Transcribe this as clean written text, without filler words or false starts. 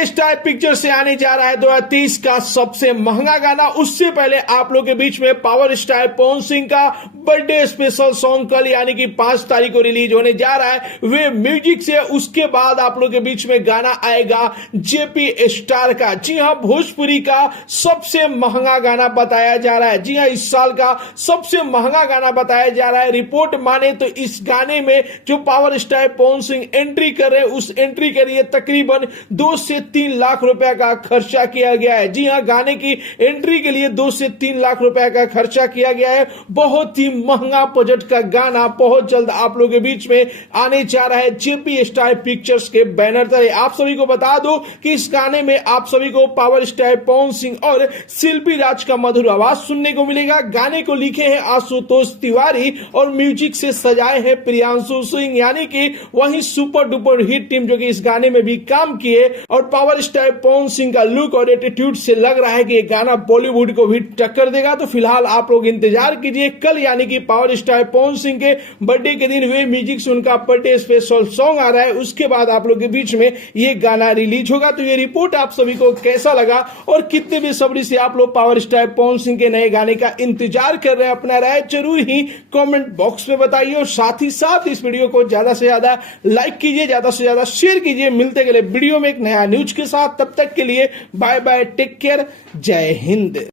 JP star picture से आने जा रहा है 2023 का सबसे महंगा गाना। उससे पहले आप लोग के बीच में पावर स्टार पवन सिंह का बर्थडे स्पेशल सॉन्ग कल यानी कि 5 तारीख को रिलीज होने जा रहा है वे म्यूजिक से। उसके बाद आप लोग के बीच में गाना आएगा जेपी स्टार का। जी हां, भोजपुरी का सबसे महंगा गाना बताया जा रहा है। जी हां, इस साल का सबसे महंगा गाना बताया जा रहा है। रिपोर्ट माने तो इस गाने में जो power star Pawan Singh entry कर रहे हैं उस एंट्री के लिए तकरीबन 2 से 3 लाख रुपए का खर्चा किया गया है। जी हां, गाने की एंट्री के लिए 2 से 3 लाख रुपए का खर्चा किया गया है। बहुत ही महंगा बजट का गाना बहुत जल्द आप लोगों के बीच में आने जा रहा है जेपी स्टार पिक्चर्स के बैनर तले। आप सभी को बता दो कि इस गाने में आप सभी को पावर स्टार पवन सिंह और शिल्पी राज का मधुर आवाज सुनने को मिलेगा। गाने को लिखे हैं आशुतोष तिवारी और म्यूजिक से सजाए हैं प्रियांशु सिंह, यानी कि वही सुपर डुपर हिट टीम जो कि इस गाने में भी काम किए। और पावर स्टार पवन सिंह का लुक और एटीट्यूड से लग रहा है कि ये गाना बॉलीवुड को भी टक्कर देगा। तो फिलहाल आप लोग इंतजार कीजिए, कल यानी कि पावर स्टार पवन सिंह के बर्थडे के दिन वे म्यूजिक से उनका बर्थडे स्पेशल सॉन्ग आ रहा है। उसके बाद आप लोग के बीच में ये गाना रिलीज होगा। तो ये रिपोर्ट आप सभी को कैसा लगा और कितने बेसब्री से आप लोग पावर स्टार पवन सिंह के नए गाने का इंतजार कर रहे हैं, अपना राय जरूर ही कमेंट बॉक्स में बताइए। और साथ ही साथ इस वीडियो को ज्यादा से ज्यादा लाइक कीजिए, ज्यादा से ज्यादा शेयर कीजिए। मिलते गए वीडियो में एक नया न्यूज के साथ, तब तक के लिए बाय बाय, टेक केयर, जय हिंद।